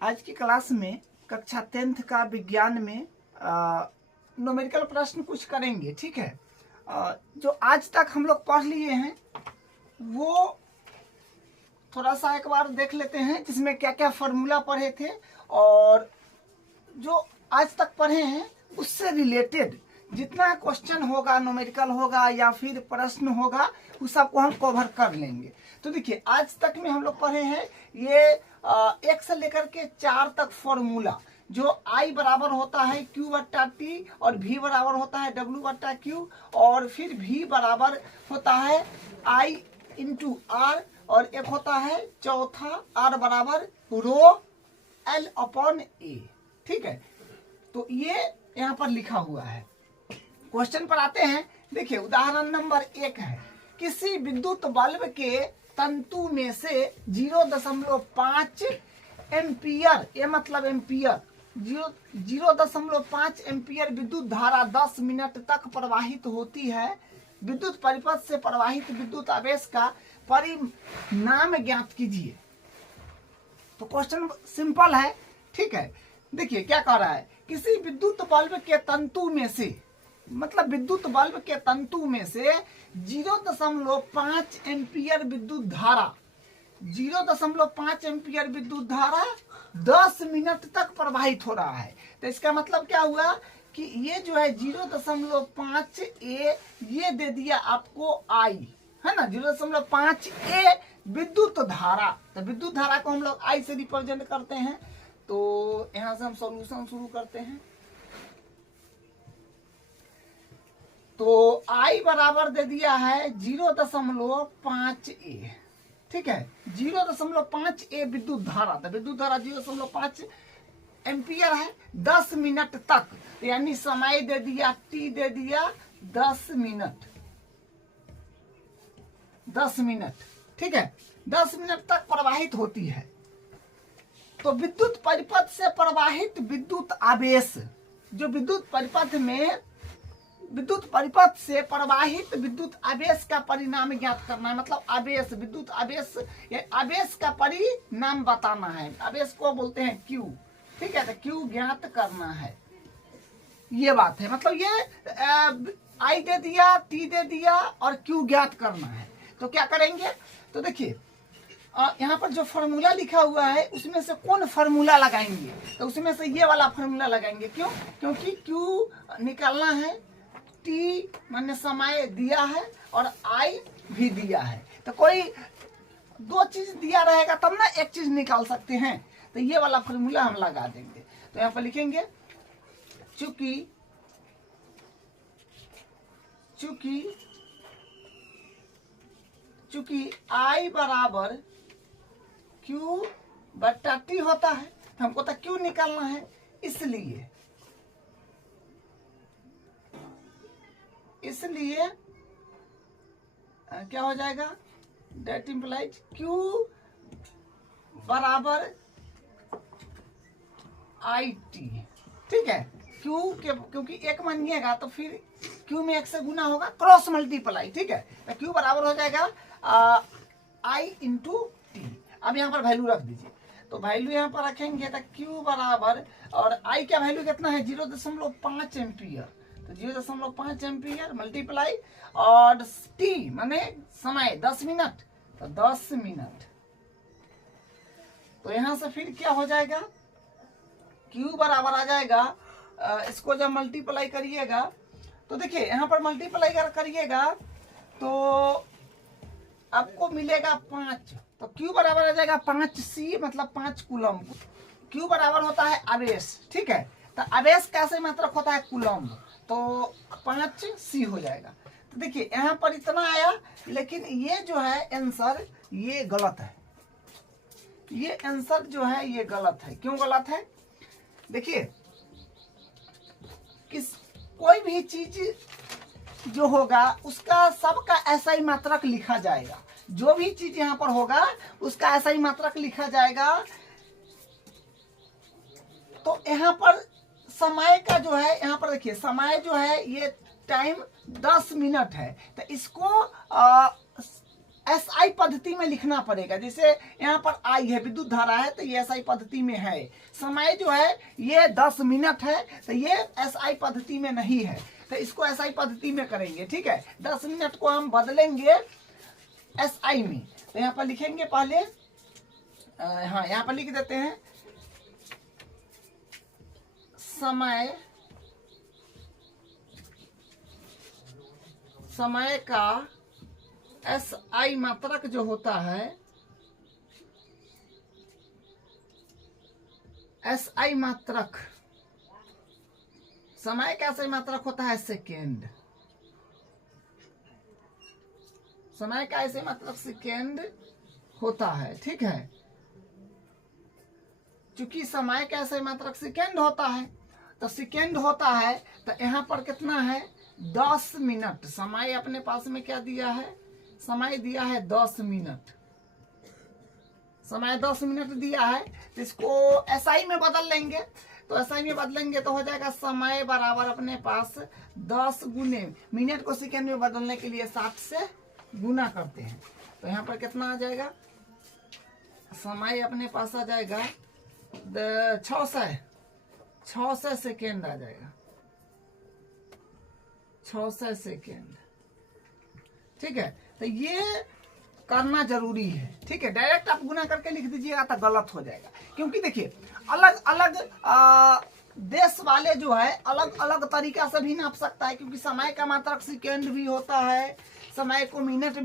आज की क्लास में कक्षा 10th का विज्ञान में न्यूमेरिकल प्रश्न कुछ करेंगे। ठीक है। जो आज तक हम लोग पढ़ लिए हैं वो थोड़ा सा एक बार देख लेते हैं, जिसमें क्या क्या फॉर्मूला पढ़े थे और जो आज तक पढ़े हैं उससे रिलेटेड जितना क्वेश्चन होगा, न्यूमेरिकल होगा या फिर प्रश्न होगा, उस सबको हम कवर कर लेंगे। तो देखिए, आज तक में हम लोग पढ़े हैं ये 1 से लेकर के 4 तक फॉर्मूला, जो I बराबर होता है Q बट्टा T और V बराबर होता है W बट्टा Q और फिर V बराबर होता है I इंटू R और एक होता है चौथा R बराबर रो L अपॉन A। ठीक है, तो ये यहाँ पर लिखा हुआ है। क्वेश्चन पर आते हैं। देखिए, उदाहरण नंबर 1 है, किसी विद्युत बल्ब के तंतु में से 0.5 एम्पियर, ये मतलब एम्पियर, 0.5 एम्पियर विद्युत धारा 10 मिनट तक प्रवाहित होती है। विद्युत परिपथ से प्रवाहित विद्युत आवेश का परिमाण ज्ञात कीजिए। तो क्वेश्चन सिंपल है। ठीक है, देखिए क्या कह रहा है, किसी विद्युत बल्ब के तंतु में से, मतलब विद्युत बल्ब के तंतु में से 0.5 एम्पियर विद्युत धारा, 0.5 एम्पियर विद्युत धारा 10 मिनट तक प्रवाहित हो रहा है। तो इसका मतलब क्या हुआ कि ये जो है 0.5 ए, ये दे दिया आपको I, है ना, 0.5 ए विद्युत धारा। तो विद्युत धारा को हम लोग I से रिप्रेजेंट करते हैं। तो यहां से हम सॉल्यूशन शुरू करते हैं। तो I बराबर दे दिया है 0.5 ए। ठीक है, 0.5 ए विद्युत धारा, तो विद्युत धारा 0.5 एम्पियर है 10 मिनट तक, यानी समय दे दिया T, दे दिया 10 मिनट, 10 मिनट। ठीक है, 10 मिनट तक प्रवाहित होती है। तो विद्युत परिपथ से प्रवाहित विद्युत आवेश, जो विद्युत परिपथ में, विद्युत परिपथ से प्रवाहित विद्युत आवेश का परिणाम ज्ञात करना है। मतलब आवेश, विद्युत आवेश, या आवेश का परिणाम बताना है। आवेश को बोलते हैं Q। ठीक है, तो Q ज्ञात करना है, ये बात है। मतलब ये I दे दिया, T दे दिया और Q ज्ञात करना है। तो क्या करेंगे, तो देखिए यहाँ पर जो फॉर्मूला लिखा हुआ है उसमें से कौन फॉर्मूला लगाएंगे, तो उसमें से ये वाला फॉर्मूला लगाएंगे। क्यों? क्योंकि Q निकालना है, T माने समय दिया है और I भी दिया है। तो कोई दो चीज दिया रहेगा तब ना एक चीज निकाल सकते हैं। तो ये वाला फॉर्मूला हम लगा देंगे। तो यहाँ पर लिखेंगे चूंकि I बराबर Q बट्टा T होता है, तो हमको तो Q निकालना है, इसलिए क्या हो जाएगा, डेट इम्प्लाइज Q बराबर IT। ठीक है, Q के क्योंकि एक मानिएगा तो फिर Q में 1 से गुना होगा, क्रॉस मल्टीप्लाई। ठीक है, तो Q बराबर हो जाएगा I इंटू T। अब यहाँ पर वैल्यू रख दीजिए। तो वैल्यू यहाँ पर रखेंगे तो Q बराबर, और I का वैल्यू कितना है 0.5 एम्पियर, तो 0.5 एम्पियर मल्टीप्लाई और T माने समय 10 मिनट, तो 10 मिनट। तो यहाँ से फिर क्या हो जाएगा, Q बराबर आ जाएगा, इसको जब मल्टीप्लाई करिएगा तो देखिए यहाँ पर मल्टीप्लाई करिएगा तो आपको मिलेगा 5। तो Q बराबर आ जाएगा 5C, मतलब 5 कूलम। Q बराबर होता है आवेश। ठीक है, तो आवेश कैसे मात्रक होता है, कूलम, तो 5C हो जाएगा। तो देखिए यहाँ पर इतना आया, लेकिन ये जो है आंसर ये गलत है। ये आंसर जो है ये गलत है। क्यों गलत है, देखिए कोई भी चीज जो होगा उसका सबका ऐसा ही मात्रक लिखा जाएगा। जो भी चीज यहाँ पर होगा उसका ऐसा ही मात्रक लिखा जाएगा। तो यहाँ पर समय का जो है, यहाँ पर देखिए समय जो है ये टाइम 10 मिनट है, तो इसको एसआई पद्धति में लिखना पड़ेगा। जैसे यहाँ पर आई है, विद्युत धारा है, तो ये एसआई पद्धति में है। समय जो है ये 10 मिनट है, तो ये एसआई पद्धति में नहीं है, तो इसको एसआई पद्धति में करेंगे। ठीक है, 10 मिनट को हम बदलेंगे एसआई में। तो यहाँ पर लिखेंगे पहले, हाँ यहाँ पर लिख देते हैं समय का एसआई मात्रक जो होता है, एसआई मात्रक, समय का एसआई मात्रक होता है सेकेंड। समय का एसआई मात्रक सेकेंड होता है। ठीक है, चूंकि समय का एसआई मात्रक सेकेंड होता है, तो सेकेंड होता है, तो यहाँ पर कितना है 10 मिनट। समय अपने पास में क्या दिया है, समय दिया है 10 मिनट। समय 10 मिनट दिया है, तो इसको एसआई में बदल लेंगे। तो एसआई में बदलेंगे तो हो जाएगा समय बराबर अपने पास 10 गुने, मिनट को सेकेंड में बदलने के लिए 60 से गुना करते हैं। तो यहाँ पर कितना आ जाएगा, समय अपने पास आ जाएगा 600 सेकेंड आ जाएगा, 600 सेकेंड। ठीक है, तो ये करना जरूरी है। ठीक है, डायरेक्ट आप गुना करके लिख दीजिएगा तो गलत हो जाएगा, क्योंकि देखिए अलग अलग देश वाले जो है अलग अलग तरीका से भी नाप सकता है, क्योंकि समय का मात्रक सेकेंड भी होता है, समय को मिनट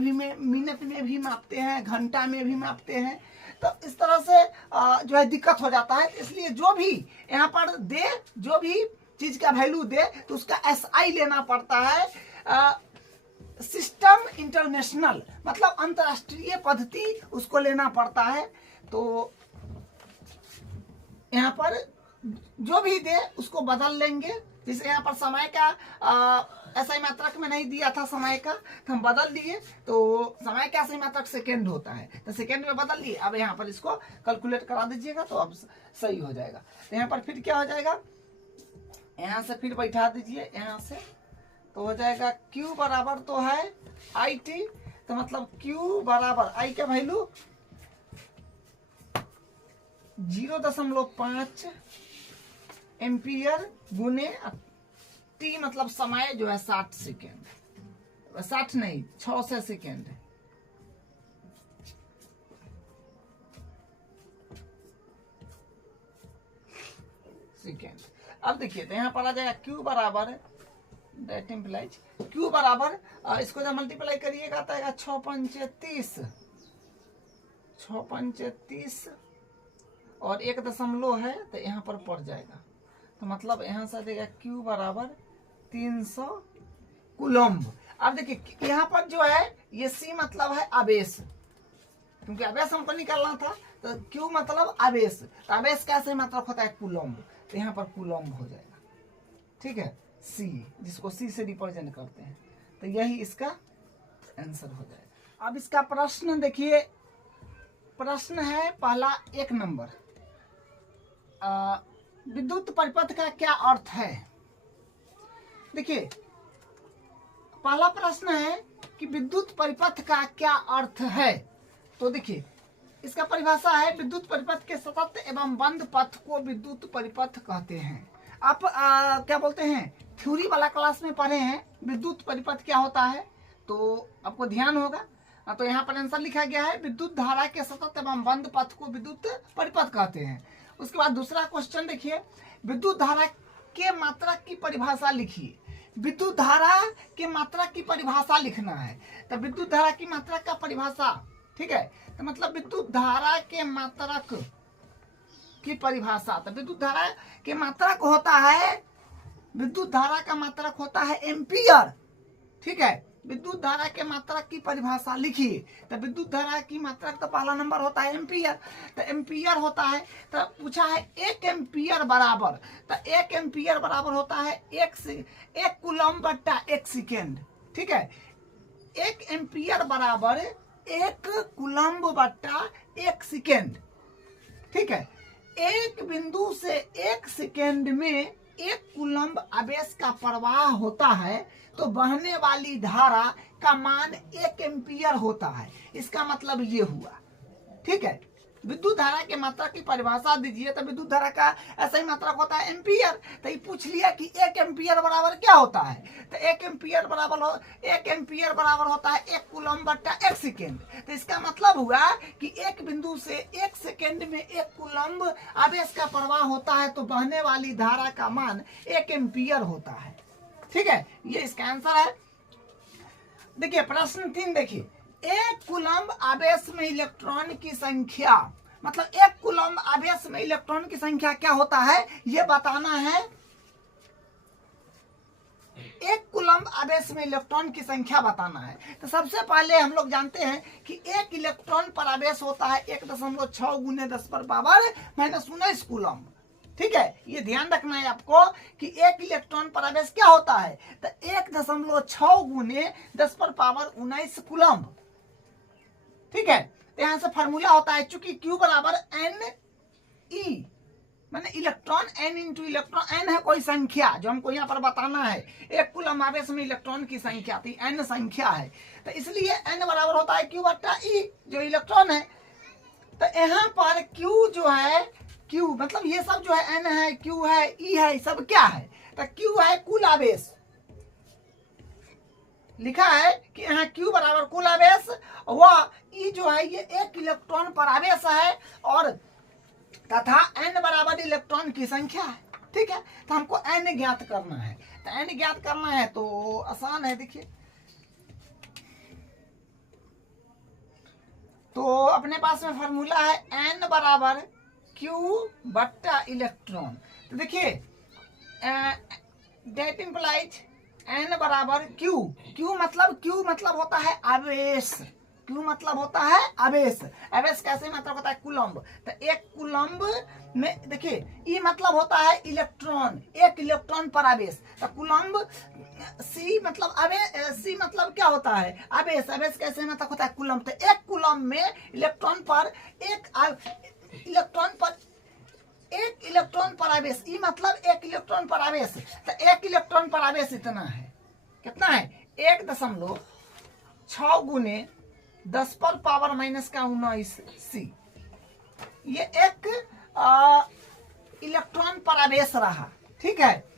में भी मापते हैं, घंटा में भी मापते हैं। तो इस तरह से जो है दिक्कत हो जाता है। इसलिए जो भी यहाँ पर दे, जो भी चीज का वैल्यू दे, तो उसका एसआई लेना पड़ता है। सिस्टम इंटरनेशनल मतलब अंतरराष्ट्रीय पद्धति उसको लेना पड़ता है। तो यहाँ पर जो भी दे उसको बदल लेंगे। जैसे यहाँ पर समय का एसआई मात्रक में नहीं दिया था समय का, तो हम बदल दिए, तो समय का एसआई मात्रक सेकेंड होता है, तो सेकेंड में बदल लिए। अब यहाँ पर इसको कैलकुलेट करा दीजिएगा तो अब सही हो जाएगा। तो यहाँ पर फिर क्या हो जाएगा, यहाँ से फिर बैठा दीजिए, यहाँ से तो हो जाएगा Q बराबर तो है IT, तो मतलब Q बराबर I का वैल्यू 0.5 एम्पियर गुने T मतलब समय जो है 60 सेकेंड, 60 नहीं 600 सेकेंड। अब देखिए तो यहाँ पर आ जाएगा Q बराबर, दैट इम्प्लाइज Q बराबर, इसको जब मल्टीप्लाई करिएगा तो आएगा 6 पंचे 30 और 1 दशमलव है, तो यहाँ पर पड़ जाएगा। तो मतलब यहाँ से आ जाएगा Q बराबर 300 कूलम्ब। अब देखिए यहाँ पर जो है ये C मतलब है आवेश, क्योंकि आवेश हमको निकालना था, तो Q मतलब आवेश, तो आवेश कैसे मात्रक होता है कूलम्ब, तो यहाँ पर कूलम्ब हो जाएगा। ठीक है, C जिसको C से रिप्रेजेंट करते हैं, तो यही इसका आंसर हो जाएगा। अब इसका प्रश्न देखिए, प्रश्न है पहला 1 नंबर, विद्युत परिपथ का क्या अर्थ है। देखिए पहला प्रश्न है कि विद्युत परिपथ का क्या अर्थ है। तो देखिए इसका परिभाषा है, विद्युत परिपथ के सतत एवं बंद पथ को विद्युत परिपथ कहते हैं। आप क्या बोलते हैं, थ्योरी वाला क्लास में पढ़े हैं विद्युत परिपथ क्या होता है, तो आपको ध्यान होगा। तो यहाँ पर आंसर लिखा गया है, विद्युत धारा के सतत एवं बंद पथ को विद्युत परिपथ कहते हैं। उसके बाद दूसरा क्वेश्चन देखिए, विद्युत धारा के मात्रक की परिभाषा लिखिए। विद्युत धारा के मात्रक की परिभाषा लिखना है, तो विद्युत धारा की मात्रक का परिभाषा, ठीक है, तो मतलब विद्युत धारा के मात्रक की परिभाषा, तो विद्युत धारा के मात्रक होता है, विद्युत धारा का मात्रक होता है एम्पियर। ठीक है, विद्युत धारा के मात्रक की परिभाषा लिखिए। तो विद्युत धारा की मात्रक तो पहला नंबर होता है एम्पियर, तो एम्पियर होता है, तो पूछा है 1 एम्पियर बराबर, तो 1 एम्पियर बराबर होता है 1 कूलम्ब बट्टा 1 सेकेंड। ठीक है, 1 एम्पियर बराबर 1 कूलम्ब बट्टा 1 सेकेंड। ठीक है, एक बिंदु से 1 सेकेंड में 1 कूलम्ब आवेश का प्रवाह होता है तो बहने वाली धारा का मान 1 एम्पियर होता है। इसका मतलब ये हुआ, ठीक है। विद्युत धारा के मात्रा की परिभाषा दीजिए तो विद्युत धारा का ऐसा ही मात्रक होता है एम्पियर। तो ये पूछ लिया कि 1 एम्पियर बराबर क्या होता है, तो 1 एम्पियर बराबर होता है 1 कूलम्ब बट्टा 1 सेकेंड। तो इसका मतलब हुआ कि एक बिंदु से 1 सेकेंड में 1 कूलम्ब आवेश का प्रवाह होता है तो बहने वाली धारा का मान 1 एम्पियर होता है, ठीक है। ये इसका आंसर है। देखिए प्रश्न 3 देखिए, 1 कूलम्ब आवेश में इलेक्ट्रॉन की संख्या, मतलब 1 कूलम्ब आवेश में इलेक्ट्रॉन की संख्या क्या होता है ये बताना है। 1 कूलम्ब आवेश में इलेक्ट्रॉन की संख्या बताना है। तो सबसे पहले हम लोग जानते हैं कि 1 इलेक्ट्रॉन पर आवेश होता है 1.6 गुने 10 पर पावर -19 कूलम्ब, ठीक है। ये ध्यान रखना है आपको कि 1 इलेक्ट्रॉन पर आवेश क्या होता है, तो 1.6 गुने 10 पर पावर 19 कूलम्ब, ठीक है। तो यहां से फार्मूला होता है, चूंकि Q बराबर NE माने electron N into electron, N है कोई संख्या जो हमको यहाँ पर बताना है। 1 कूलम्ब आवेश में इलेक्ट्रॉन की संख्या थी, N संख्या है, तो इसलिए N बराबर होता है Q बट्टा E जो इलेक्ट्रॉन है। तो यहाँ पर Q जो है, Q मतलब ये सब जो है N है, Q है, E है, सब क्या है, तो Q है कुल आवेश। लिखा है कि यहाँ Q बराबर कुल आवेश, वह E जो है ये 1 इलेक्ट्रॉन पर आवेश है, और तथा N बराबर इलेक्ट्रॉन की संख्या है, ठीक है। तो हमको N ज्ञात करना है, तो N ज्ञात करना है तो आसान है। देखिए तो अपने पास में फॉर्मूला है N बराबर Q बट्टा इलेक्ट्रॉन। तो देखिए डेट इंप्लाइज N बराबर Q मतलब होता है आवेश, Q मतलब होता है आवेश। आवेश कैसे मतलब होता है कूलम्ब, तो 1 कूलम्ब में देखिए E मतलब होता है इलेक्ट्रॉन, 1 इलेक्ट्रॉन पर आवेश। तो कूलम्ब C मतलब आवेश, C मतलब क्या होता है आवेश, आवेश कैसे मतलब होता है कूलम्ब। तो 1 कूलम्ब में इलेक्ट्रॉन पर 1 इलेक्ट्रॉन पर आवेश, E मतलब 1 इलेक्ट्रॉन पर आवेश। तो 1 इलेक्ट्रॉन पर आवेश इतना है, कितना है 1.6 गुने 10 पर पावर -19 C। ये 1 इलेक्ट्रॉन पर आवेश रहा, ठीक है।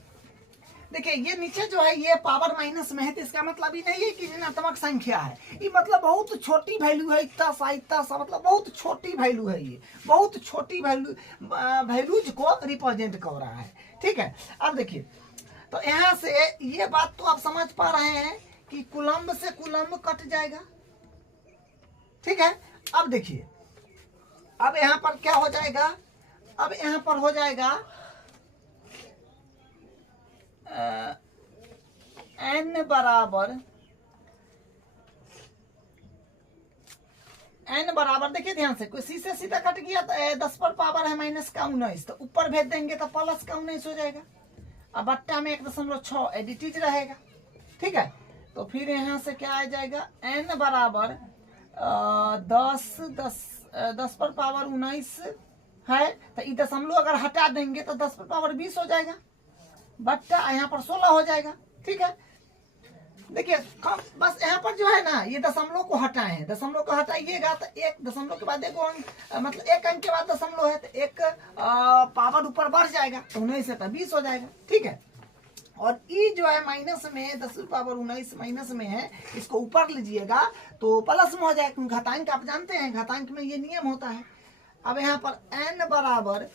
देखिए ये नीचे जो है ये पावर माइनस में है, तो इसका मतलब ये नहीं है कि ऋणात्मक संख्या है, ये मतलब बहुत छोटी वैल्यू है, इतना सा मतलब बहुत छोटी वैल्यू है, ये बहुत छोटी वैल्यूज को रिप्रेजेंट कर रहा है, ठीक है। अब देखिए तो यहाँ से ये बात तो आप समझ पा रहे हैं कि कूलम्ब से कूलम्ब कट जाएगा, ठीक है। अब देखिए अब यहाँ पर क्या हो जाएगा, अब यहाँ पर हो जाएगा N बराबर देखिए ध्यान से, कोई C से सीधा कट गया तो 10 पर पावर है -19, तो ऊपर भेज देंगे तो +19 हो जाएगा, अब बट्टा में 1.6 एडिटिव रहेगा, ठीक है। तो फिर यहाँ से क्या आ जाएगा N बराबर 10 पर पावर 19 है, तो ये दशमलव अगर हटा देंगे तो 10 पर पावर 20 हो जाएगा, बट्टा यहाँ पर 16 हो जाएगा, ठीक है। देखिए बस यहाँ पर जो है ना ये दशमलव को हटाए, दशमलव को हटाइएगा तो 1 दशमलव के बाद 1 अंक, मतलब 1 अंक के बाद दशमलव है तो 1 पावर ऊपर बढ़ जाएगा तो 19 से 20 हो जाएगा, ठीक है। और ई जो है माइनस में है, 10 पावर 19 माइनस में है, इसको ऊपर लीजिएगा तो प्लस में हो जाएगा, क्योंकि घातांक आप जानते हैं घातांक में ये नियम होता है। अब यहाँ पर n बराबर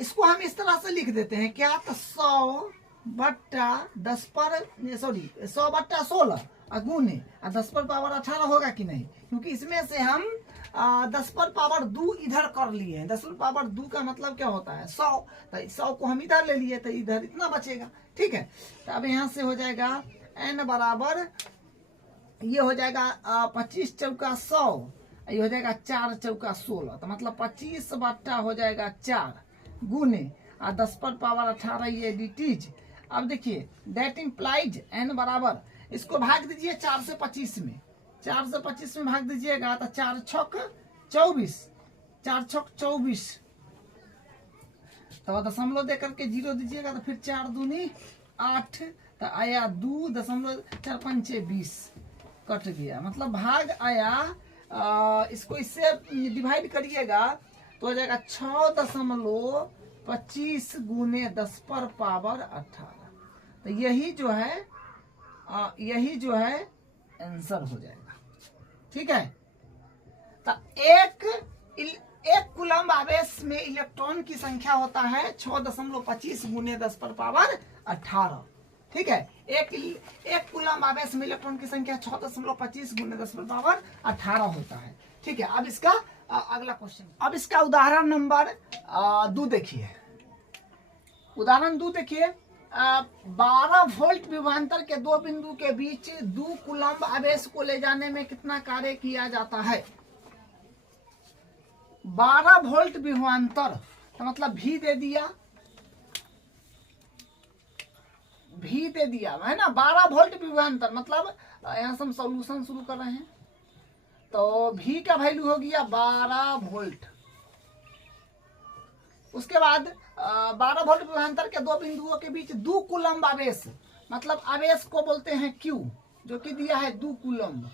इसको हम इस तरह से लिख देते हैं क्या, तो 100 बट्टा 10 पर 100 बट्टा 16 गुने 10 पर पावर 18 होगा कि नहीं, क्योंकि इसमें से हम 10 पर पावर 2 इधर कर लिए हैं। 10 पर पावर 2 का मतलब क्या होता है 100, तो 100 को हम इधर ले लिए तो इधर इतना बचेगा, ठीक है। तो अब यहाँ से हो जाएगा n बराबर ये हो जाएगा 25 चौका 100, ये हो जाएगा 4 चौका 16, तो मतलब 25 बट्टा हो जाएगा 4 गुने 10 पर पावर 18 ये डिटीज। अब देखिए दैट इंप्लाइज n बराबर, इसको भाग दीजिए 4 से 25 में, 4 से 25 में भाग दीजिएगा तो 4 छक 24, 4 छक 24 तो दशमलव दे करके 0 दीजिएगा तो फिर 4 दूनी 8, तो आया 2.4 कट गया, मतलब भाग आया। इसको इससे डिवाइड करिएगा तो हो जाएगा 6.25 गुने 10 पर पावर 18। तो यही जो है आंसर हो जाएगा। ठीक है, तो एक कूलम्ब आवेश में इलेक्ट्रॉन की संख्या होता है 6.25 गुने 10 पर पावर 18। ठीक है, एक कूलम्ब आवेश में इलेक्ट्रॉन की संख्या 6.25 गुने 10 पर पावर 18 होता है। ठीक है, अब इसका अगला क्वेश्चन, अब इसका उदाहरण नंबर 2 देखिए। उदाहरण 2 देखिए, 12 वोल्ट विभवांतर के दो बिंदु के बीच 2 कूलम्ब आवेश को ले जाने में कितना कार्य किया जाता है। 12 वोल्ट विभवांतर तो मतलब भी दे दिया है ना। 12 वोल्ट विभवांतर मतलब यहाँ से हम सॉल्यूशन शुरू कर रहे हैं, तो भी का वैल्यू हो गया 12 वोल्ट। उसके बाद 12 वोल्ट विभवांतर के दो बिंदुओं के बीच 2 कूलम्ब आवेश, मतलब आवेश को बोलते हैं Q, जो कि दिया है 2 कूलम्ब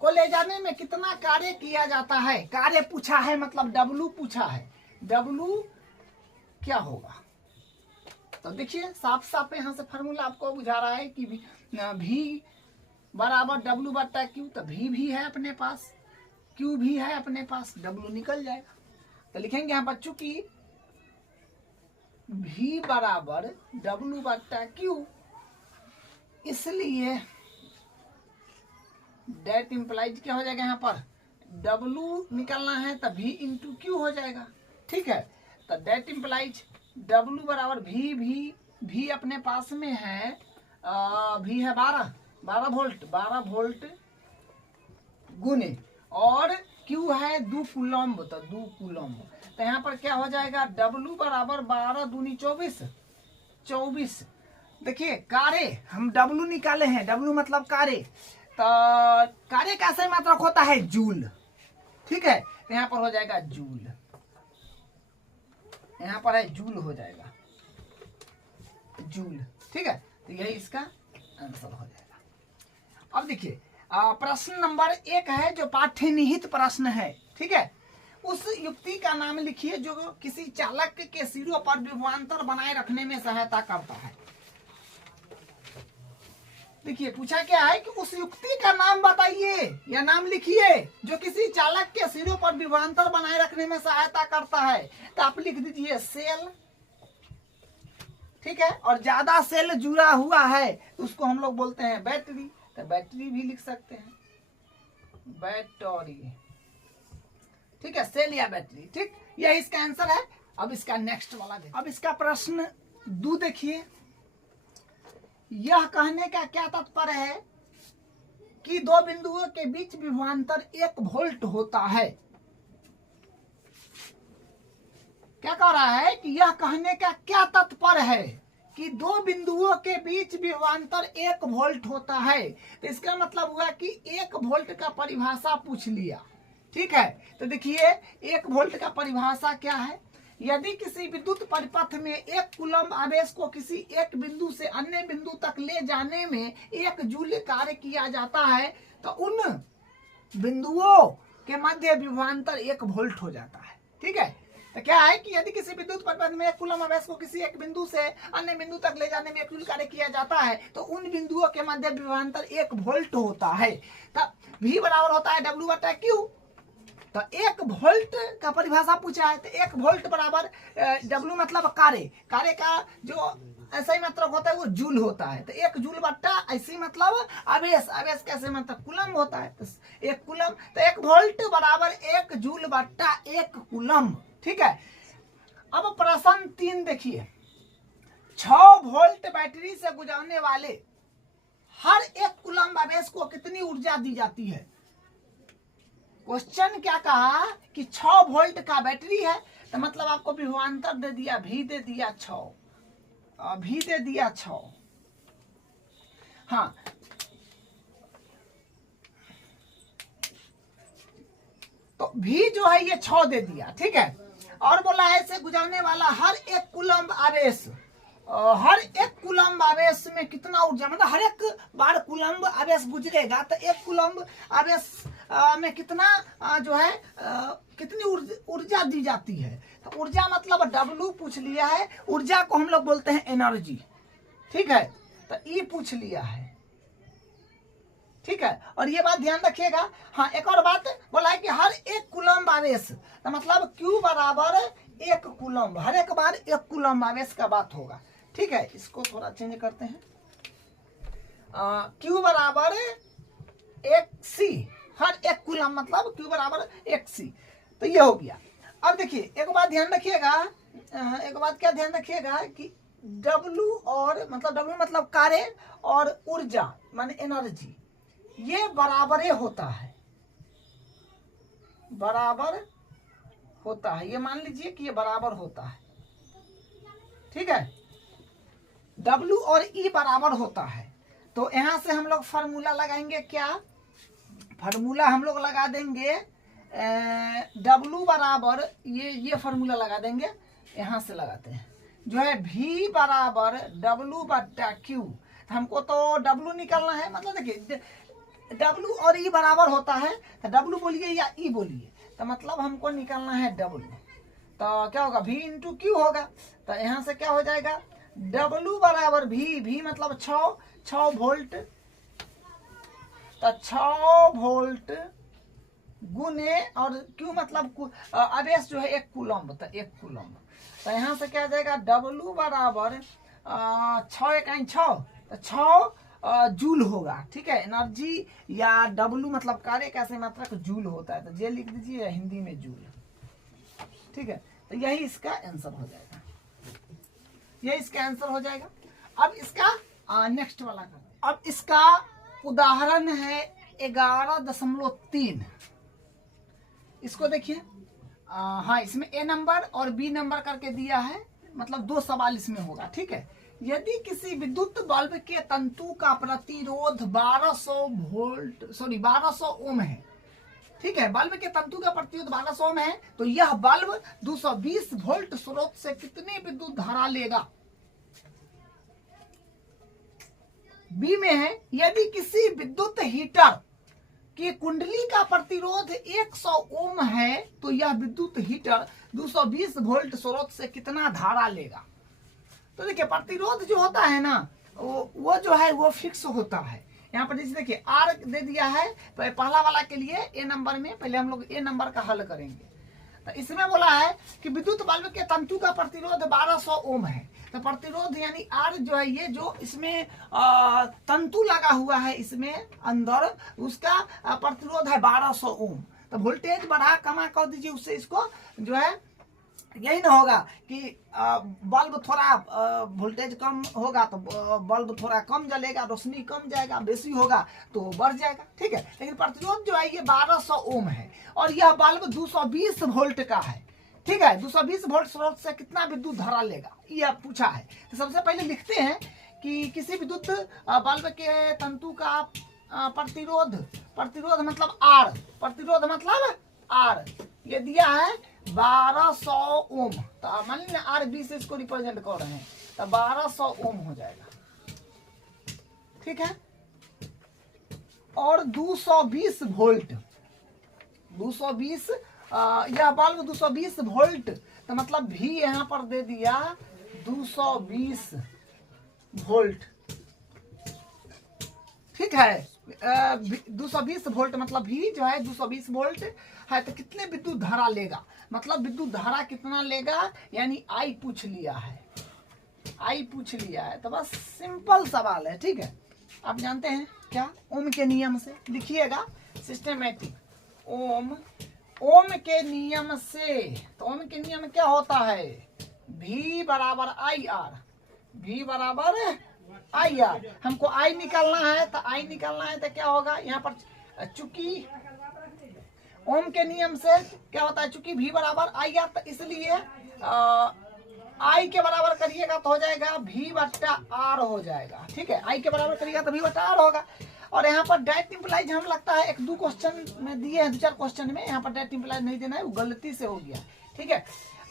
को ले जाने में कितना कार्य किया जाता है। कार्य पूछा है, मतलब W पूछा है। W क्या होगा, तो देखिए साफ साफ यहाँ से फार्मूला आपको बुझा रहा है कि V बराबर W/Q। तो V भी है अपने पास, Q भी है अपने पास, W निकल जाएगा। तो लिखेंगे यहाँ बच्चों की V बराबर W/Q, इसलिए डेट इम्प्लाइज क्या हो जाएगा, यहाँ पर W निकलना है तो V इंटू Q हो जाएगा। ठीक है, तो डेट इम्प्लाइज W बराबर V अपने पास में है, V है 12 वोल्ट गुने, और Q है 2 कूलम्ब, तो 2 कूलम्ब। तो यहाँ पर क्या हो जाएगा, W बराबर 12 दूनी 24। देखिए कार्य हम W निकाले हैं, W मतलब कार्य, तो कार्य का सही मात्रक होता है जूल। ठीक है, तो यहाँ पर हो जाएगा जूल, यहाँ पर है जूल हो जाएगा, जूल। ठीक है, तो यही इसका आंसर हो जाएगा। अब देखिए प्रश्न नंबर 1 है जो पाठ्य निहित प्रश्न है। ठीक है, उस युक्ति का नाम लिखिए जो किसी चालक के सिरों पर विभवांतर बनाए रखने में सहायता करता है। देखिए पूछा क्या है कि उस युक्ति का नाम बताइए या नाम लिखिए जो किसी चालक के सिरों पर विभवांतर बनाए रखने में सहायता करता है। तो आप लिख दीजिए सेल। ठीक है, और ज्यादा सेल जुड़ा हुआ है उसको हम लोग बोलते हैं बैटरी, तो बैटरी भी लिख सकते हैं, बैटरी। ठीक है, सेल या बैटरी। ठीक, यह इसका आंसर है। अब इसका नेक्स्ट वाला देखिए। अब इसका प्रश्न 2 देखिए। यह कहने का क्या तात्पर्य है कि दो बिंदुओं के बीच विभवांतर 1 वोल्ट होता है। क्या कह रहा है कि यह कहने का क्या तात्पर्य है कि दो बिंदुओं के बीच विभवांतर 1 वोल्ट होता है। तो इसका मतलब हुआ कि 1 वोल्ट का परिभाषा पूछ लिया। ठीक है, तो देखिए 1 वोल्ट का परिभाषा क्या है। यदि किसी विद्युत परिपथ में 1 कूलम्ब आवेश को किसी एक बिंदु से अन्य बिंदु तक ले जाने में 1 जूल कार्य किया जाता है तो उन बिंदुओं के मध्य विभवांतर 1 वोल्ट हो जाता है। ठीक है, तो क्या है कि यदि किसी विद्युत परिपथ में 1 कूलम्ब आवेश को किसी एक बिंदु से अन्य बिंदु तक ले जाने में 1 जूल कार्य किया जाता है तो उन बिंदुओं के मध्य विभवांतर 1 वोल्ट होता है। तब V बराबर होता है W/Q। तो 1 वोल्ट का परिभाषा पूछा है, तो 1 वोल्ट बराबर W मतलब कार्य का जो ऐसा ही मात्रक होता है वो जूल होता है। तो 1 जूल बट्टा ऐसी मतलब आवेश कैसे मतलब कूलम्ब होता है, तो 1 कूलम्ब। तो 1 वोल्ट बराबर 1 जूल बट्टा 1 कूलम्ब। ठीक है, अब प्रश्न 3 देखिए। 6 वोल्ट बैटरी से गुजरने वाले हर 1 कूलम्ब आवेश को कितनी ऊर्जा दी जाती है। क्वेश्चन क्या कहा कि 6 वोल्ट का बैटरी है, तो मतलब आपको विभवांतर दे दिया, भी दे दिया 6, भी दे दिया 6। हाँ, तो भी जो है ये 6 दे दिया। ठीक है, और बोला है इससे गुजरने वाला हर एक कूलम्ब आवेश, हर एक कूलम्ब आवेश में कितना ऊर्जा, मतलब हर एक बार कूलम्ब आवेश गुजरेगा तो एक कूलम्ब आवेश में कितना जो है कितनी ऊर्जा दी जाती है। तो ऊर्जा मतलब W पूछ लिया है, ऊर्जा को हम लोग बोलते हैं एनर्जी, ठीक है। तो E पूछ लिया है, ठीक है। और ये बात ध्यान रखिएगा। हाँ, एक और बात बोला है कि हर एक कूलम्ब आवेश, तो मतलब Q बराबर एक कूलम्ब, हर एक बार एक कूलम्ब आवेश का बात होगा, ठीक है। इसको थोड़ा चेंज करते हैं। Q बराबर एक C, हर एक कूलम्ब मतलब Q बराबर एक C। तो ये हो गया। अब देखिए एक बात ध्यान रखिएगा, एक बात क्या ध्यान रखिएगा कि W और मतलब W मतलब कार्य और ऊर्जा माने एनर्जी, ये बराबर होता है, बराबर होता है। ये मान लीजिए कि ये बराबर होता है, ठीक है। W और E बराबर होता है। तो यहां से हम लोग फार्मूला लगाएंगे, क्या फार्मूला हम लोग लगा देंगे, W बराबर ये फार्मूला लगा देंगे, यहां से लगाते हैं जो है V बराबर W बटा Q। हमको तो W निकालना है, मतलब देखिए W और E बराबर होता है, तो W बोलिए या E बोलिए, तो मतलब हमको निकालना है W। तो क्या होगा, V इंटू Q होगा। तो यहाँ से क्या हो जाएगा, W बराबर V मतलब 6 वोल्ट, तो 6 वोल्ट गुने और Q मतलब आवेश जो है एक कूलम्ब, तो एक कूलम्ब। तो यहाँ से क्या आ जाएगा, W बराबर 6 इकाई 6, तो 6 जूल होगा, ठीक है। एनर्जी या W मतलब कार्य कैसे मात्रक जूल होता है, तो ये लिख दीजिए हिंदी में जूल, ठीक है। तो यही इसका आंसर हो जाएगा, यही इसका आंसर हो जाएगा। अब इसका नेक्स्ट वाला करते हैं। अब इसका उदाहरण है 11.3। इसको देखिए, हाँ इसमें A नंबर और B नंबर करके दिया है, मतलब 2 सवाल इसमें होगा, ठीक है। यदि किसी विद्युत बल्ब के तंतु का प्रतिरोध 1200 ओम है, ठीक है, बल्ब के तंतु का प्रतिरोध 1200 ओम है, तो यह बल्ब 220 वोल्ट स्रोत से कितनी विद्युत धारा लेगा। बी में है, यदि किसी विद्युत हीटर की कुंडली का प्रतिरोध 100 ओम है, तो यह विद्युत हीटर 220 वोल्ट स्रोत से कितना धारा लेगा। तो देखिए प्रतिरोध जो होता है ना, वो जो है वो फिक्स होता है। यहाँ पर जैसे देखिए R दे दिया है, पहला वाला के लिए A नंबर में पहले हम लोग A नंबर का हल करेंगे। तो इसमें बोला है कि विद्युत बल्ब के तंतु का प्रतिरोध 1200 ओम है, तो प्रतिरोध यानी R जो है, ये जो इसमें तंतु लगा हुआ है इसमें अंदर, उसका प्रतिरोध है 1200 ओम। तो वोल्टेज बढ़ा कमा कर दीजिए, उससे इसको जो है यही ना होगा कि बल्ब थोड़ा वोल्टेज कम होगा तो बल्ब थोड़ा कम जलेगा, रोशनी कम जाएगा, बेसी होगा तो बढ़ जाएगा, ठीक है। लेकिन प्रतिरोध जो है ये 1200 ओम है और यह बल्ब 220 वोल्ट का है, ठीक है। 220 वोल्ट स्रोत से कितना विद्युत धारा लेगा, यह पूछा है। तो सबसे पहले लिखते हैं कि किसी विद्युत बल्ब के तंतु का प्रतिरोध मतलब R, प्रतिरोध मतलब R, ये दिया है 1200 ओम। तो मान लीजिए RB से इसको रिप्रेजेंट कर रहे हैं, तो 1200 ओम हो जाएगा, ठीक है। और 220 वोल्ट, 220 यह बल्ब 220 वोल्ट, तो मतलब भी यहाँ पर दे दिया 220 वोल्ट, ठीक है। 220 वोल्ट मतलब भी जो है 220 वोल्ट है, तो कितने विद्युत धारा लेगा, मतलब विद्युत धारा कितना लेगा, यानी I पूछ लिया है, I पूछ लिया है। तो बस सिंपल सवाल है, ठीक है। आप जानते हैं क्या, ओम के नियम से लिखिएगा, सिस्टमेटिक ओम के नियम से। तो ओम के नियम क्या होता है, V बराबर IR, V बराबर IR। हमको I निकालना है, तो I निकालना है तो क्या होगा, यहाँ पर चूंकि ओम के नियम से क्या होता है, चूंकि V बराबर IR, तो इसलिए I के बराबर करिएगा तो हो जाएगा V बट्टा R हो जाएगा, ठीक है। I के बराबर करिएगा तो V बट्टा R होगा। और यहाँ पर डायरेक्ट इम्प्लाइज हम लगता है 1-2 क्वेश्चन में दिए हैं, 2-4 क्वेश्चन में यहाँ पर डायरेक्ट इम्प्लाइज नहीं देना है, वो गलती से हो गया, ठीक है।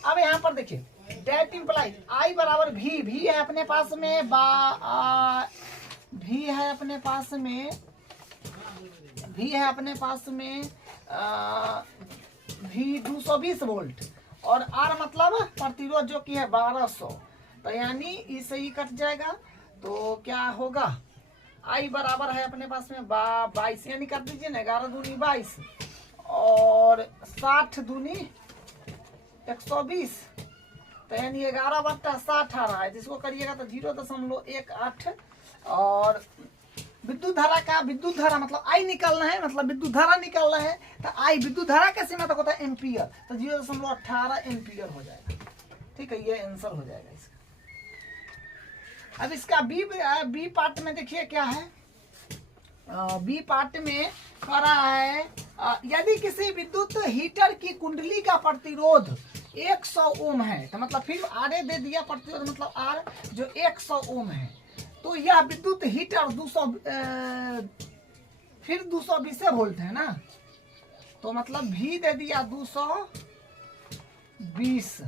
अब यहाँ पर देखिए डेट इम्प्लाई आई बराबर भी है अपने पास में भी है अपने पास में भी 220 वोल्ट और आर मतलब प्रतिरोध जो कि है 1200, तो यानी इसे ही कट जाएगा। तो क्या होगा, आई बराबर है अपने पास में 22, यानी कर दीजिए ना 11 दूनी 22 और 60 दूनी 120, तो यानी 11/60 आ रहा है, जिसको करिएगा तो 0.18 और विद्युत धारा मतलब आई निकालना है, मतलब विद्युत धारा निकालना है, तो आई विद्युत धारा के सीमा तक होता है एम्पियर, तो 0.18 एम्पियर हो जाएगा। ठीक है, ये आंसर हो जाएगा इसका। अब इसका बी पार्ट में देखिए क्या है। बी पार्ट में कह रहा है यदि किसी विद्युत हीटर की कुंडली का प्रतिरोध 100 ओम है, तो मतलब फिर आर दे दिया प्रतिरोध मतलब आर जो 100 ओम है, तो यह विद्युत हीटर 220 वोल्ट है ना, तो मतलब भी दे दिया 220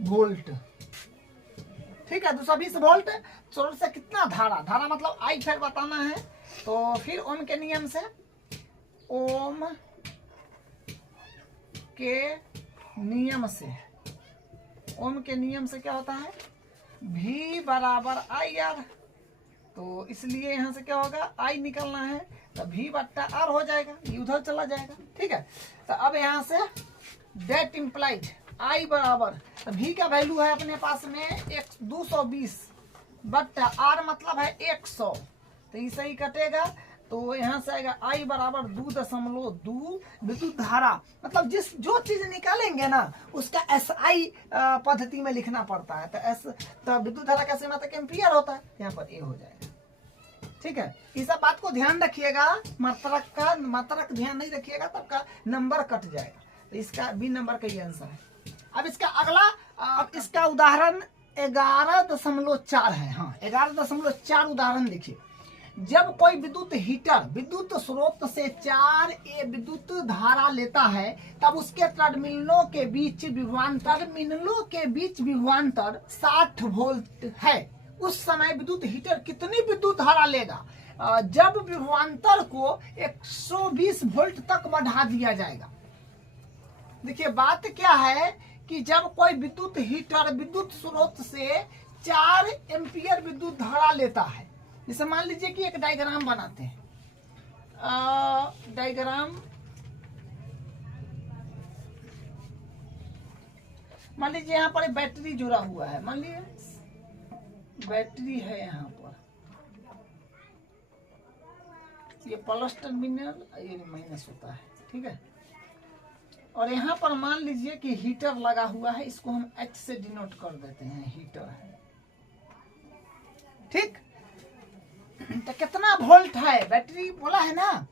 वोल्ट। ठीक है, 220 वोल्ट सोर्स से कितना धारा मतलब आई फिर बताना है, तो फिर ओम के नियम से क्या होता है, भी बराबर आई आर, तो इसलिए यहां से क्या होगा, आई निकलना है तो भी बट्टा आर हो जाएगा, ये उधर चला जाएगा। ठीक है, तो अब यहां से डेट इम्प्लाइड आई बराबर, तो भी का वैल्यू है अपने पास में 220 बट्टा आर मतलब है 100, तो इसे ही कटेगा, तो यहाँ से आएगा आई बराबर 2.2 विद्युत धारा, मतलब जो चीज निकालेंगे ना उसका एसआई पद्धति में लिखना पड़ता है, तो विद्युत धारा का सीमा तक एम्पियर होता है, यहाँ पर ए हो जाएगा। ठीक है, इस सब बात को ध्यान रखिएगा, मात्रक ध्यान नहीं रखिएगा तब का नंबर कट जाएगा, तो इसका बी नंबर का ये आंसर है। अब इसका अगला, अब इसका उदाहरण 11.4 है। हाँ, 11.4 उदाहरण देखिए। जब कोई विद्युत हीटर विद्युत स्रोत से 4A विद्युत धारा लेता है, तब उसके टर्मिनलों के बीच विभवांतर 60 वोल्ट है। उस समय विद्युत हीटर कितनी विद्युत धारा लेगा जब विभवांतर को 120 वोल्ट तक बढ़ा दिया जाएगा। देखिए बात क्या है कि जब कोई विद्युत हीटर विद्युत स्रोत से 4 एम्पियर विद्युत धारा लेता है, जैसे मान लीजिए कि एक डायग्राम बनाते हैं, मान लीजिए यहाँ पर बैटरी जुड़ा हुआ है, मान लीजिए बैटरी है यहाँ पर, ये प्लस टर्मिनल ये माइनस होता है। ठीक है, और यहाँ पर मान लीजिए कि हीटर लगा हुआ है, इसको हम H से डिनोट कर देते हैं, हीटर है। ठीक, तो कितना वोल्ट है, बैटरी बोला है ना।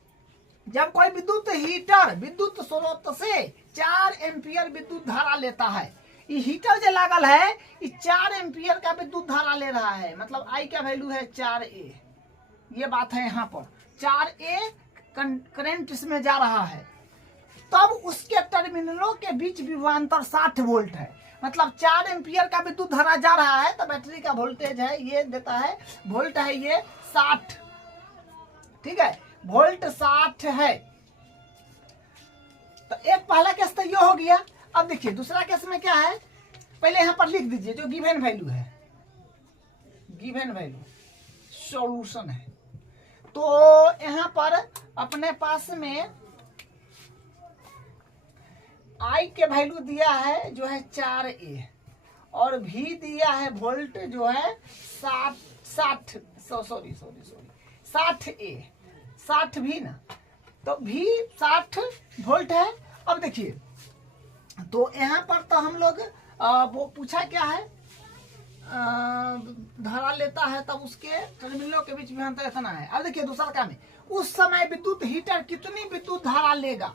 जब कोई विद्युत हीटर विद्युत स्रोत से 4 एम्पियर विद्युत धारा लेता है, ये हीटर जो लागल है ये 4 एम्पियर का विद्युत धारा ले रहा है, मतलब आई का वैल्यू है 4A, ये बात है यहाँ पर 4A करंट इसमें जा रहा है, तब उसके टर्मिनलों के बीच विभवांतर 60 वोल्ट है, मतलब 4 एम्पियर का विद्युत धारा जा रहा है, तो बैटरी का वोल्टेज है ये देता है, वोल्ट है ये 60। ठीक है, वोल्ट 60 है। तो एक पहला केस तो ये हो गया। अब देखिए दूसरा केस में क्या है, पहले यहां पर लिख दीजिए जो गिवन वैल्यू है, गिवन वैल्यू सॉल्यूशन है। तो यहां पर अपने पास में आई के वैल्यू दिया है जो है 4A और भी दिया है वोल्ट जो है 60A, 60 भी ना, तो भी 60 वोल्ट है। अब देखिए तो यहाँ पर तो हम लोग वो पूछा क्या है, धारा लेता है तब उसके टर्मिनलों के बीच विभवांतर इतना है। अब देखिए दूसरा काम है, उस समय विद्युत हीटर कितनी विद्युत धारा लेगा।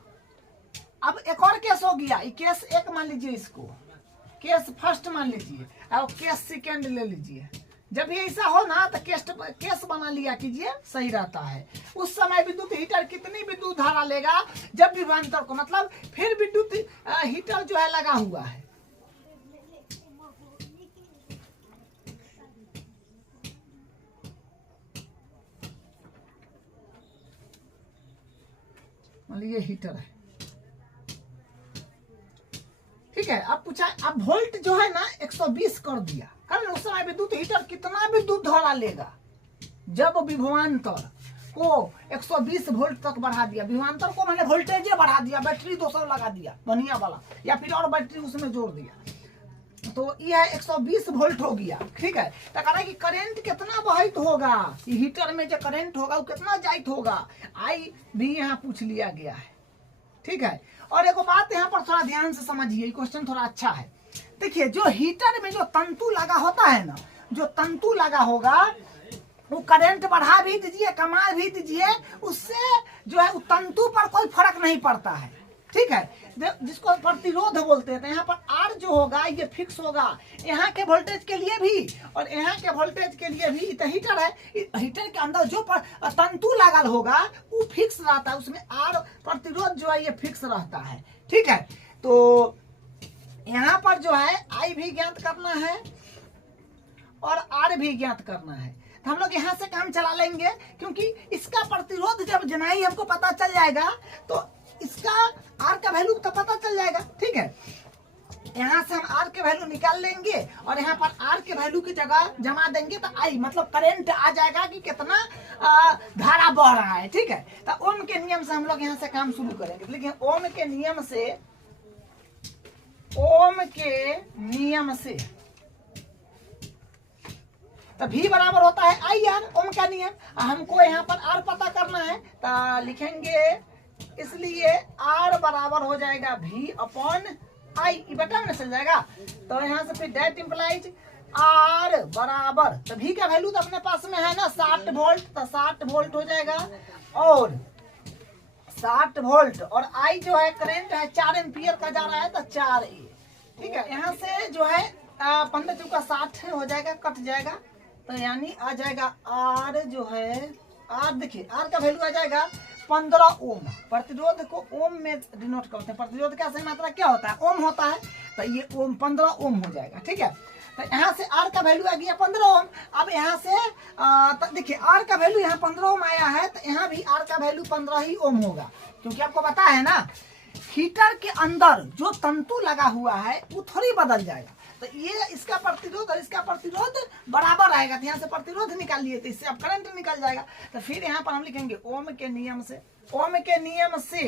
अब एक और केस हो गया, केस एक मान लीजिए, इसको केस फर्स्ट मान लीजिए और केस सेकेंड ले लीजिए। जब भी ऐसा हो ना तो केस बना लिया कीजिए, सही रहता है। उस समय विद्युत हीटर कितनी विद्युत धारा लेगा जब विभवांतर को, मतलब फिर विद्युत हीटर जो है लगा हुआ है। ये हीटर है, ठीक है। अब पूछा, अब वोल्ट जो है ना 120 कर दिया, कारण उस समय विद्युत हीटर कितना विद्युत धारा लेगा जब विभवांतर को 120 वोल्ट तक बढ़ा दिया। विभवांतर को मैंने वोल्टेज बढ़ा दिया, बैटरी 200 लगा दिया बढ़िया वाला, या फिर और बैटरी उसमें जोड़ दिया, तो यह 120 वोल्ट हो गया, ठीक है। तो कह रहा है कि करंट कितना बहित होगा, हीटर में जो करंट होगा वो कितना जाहित होगा, आई भी यहाँ पूछ लिया गया है, ठीक है। और एक बात यहाँ पर थोड़ा ध्यान से समझिए, क्वेश्चन थोड़ा अच्छा है। देखिए जो हीटर में जो तंतु लगा होता है ना, जो तंतु लगा होगा वो करंट बढ़ा भी दीजिए कमा भी दीजिए, उससे जो है तंतु पर कोई फर्क नहीं पड़ता है, ठीक है। जिसको प्रतिरोध बोलते हैं। यहाँ पर आर जो होगा ये फिक्स होगा यहाँ के वोल्टेज के लिए भी और यहाँ के वोल्टेज के लिए भी। तो हीटर है, हीटर के अंदर जो तंतु लागल होगा वो फिक्स रहता है, उसमें आर प्रतिरोध जो है ये फिक्स रहता है, ठीक है। तो यहाँ पर जो है आई भी ज्ञात करना है और आर भी ज्ञात करना है। तो हम लोग यहाँ से काम चला लेंगे, क्योंकि इसका प्रतिरोध जब जनाई हमको पता चल जाएगा तो इसका आर का वैल्यू तो पता चल जाएगा, ठीक है। यहाँ से हम आर के वैल्यू निकाल लेंगे और यहाँ पर आर के वैल्यू की जगह जमा देंगे तो आई मतलब करंट आ जाएगा कि कितना धारा बह रहा है, ठीक है। तो ओम के नियम से हम लोग यहाँ से काम शुरू करेंगे। लेकिन ओम के नियम से तो V बराबर होता है आई आर, ओम का नियम। हमको यहाँ पर आर पता करना है तो लिखेंगे, इसलिए आर बराबर हो जाएगा V अपॉन आई, बटन में चल जाएगा। तो यहाँ से फिर दैट इंप्लाइज आर बराबर, तो V का वैल्यू तो अपने पास में है ना 60 वोल्ट, तो 60 वोल्ट हो जाएगा और 60 वोल्ट और आई जो है करंट है 4 एम्पियर का जा रहा है तो 4 ए, ठीक है। यहाँ से जो है 15 चौका 60 हो जाएगा, कट जाएगा, तो यानी आ जाएगा आर जो है, आर देखिए आर का वैल्यू आ जाएगा 15 ओम। प्रतिरोध को ओम में डिनोट करते हैं, प्रतिरोध का सही मात्रा क्या होता है, ओम होता है, तो ये ओम 15 ओम हो जाएगा, ठीक है। तो यहाँ से आर का वैल्यू आ गया 15 ओम। अब यहाँ से देखिए आर का वैल्यू यहाँ 15 ओम आया है, तो यहाँ भी आर का वैल्यू 15 ही ओम होगा, क्योंकि आपको पता है ना हीटर के अंदर जो तंतु लगा हुआ है वो थोड़ी बदल जाएगा। तो ये इसका प्रतिरोध और इसका प्रतिरोध बराबर आएगा, तो यहाँ से प्रतिरोध निकाल लिए तो इससे अब करंट निकल जाएगा। तो फिर यहाँ पर हम लिखेंगे ओम के नियम से, ओम के नियम से,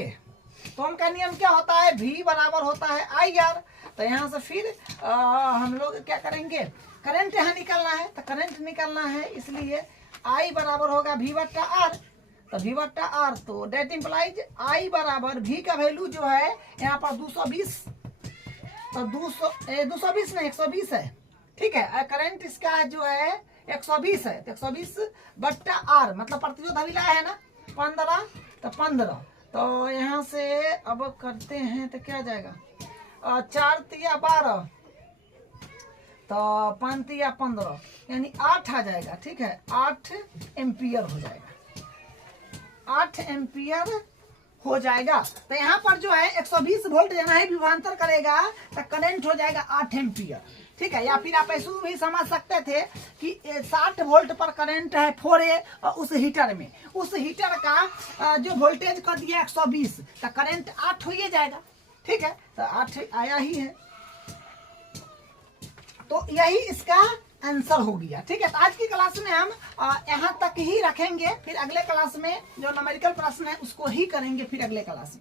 तो ओम का नियम क्या होता है, V बराबर होता है आई आर। तो यहाँ से फिर हम लोग क्या करेंगे, करंट यहाँ निकलना है, तो करंट निकलना है, इसलिए आई बराबर होगा V बट्टा आर। तो V बट्टा आर, तो डेट इंप्लाइज आई बराबर V का वैल्यू जो है यहाँ पर 220, तो 220 नहीं 120 है, ठीक है। करंट इसका जो है 120 है, तो 120 बट्टा आर मतलब प्रतिरोध अभी लाया है ना 15, तो 15, तो यहाँ से अब करते हैं तो क्या जाएगा 4 तिया 12, तो 5 तिया 15 यानी 8 आ जाएगा, ठीक है। 8 एम्पियर हो जाएगा, 8 एम्पियर हो जाएगा। तो यहाँ पर जो है 120 वोल्ट जाना है विभवांतर करेगा तो करंट हो जाएगा 8 एम्पियर, ठीक है। या फिर आप ऐसे भी समझ सकते थे कि 60 वोल्ट पर करंट है 4A और उस हीटर में, उस हीटर का जो वोल्टेज कर दिया 120, तो करंट 8 हो ही जाएगा, ठीक है। तो 8 आया ही है, तो यही इसका आंसर हो गया, ठीक है। तो आज की क्लास में हम यहाँ तक ही रखेंगे, फिर अगले क्लास में जो न्यूमेरिकल प्रश्न है उसको ही करेंगे फिर अगले क्लास में।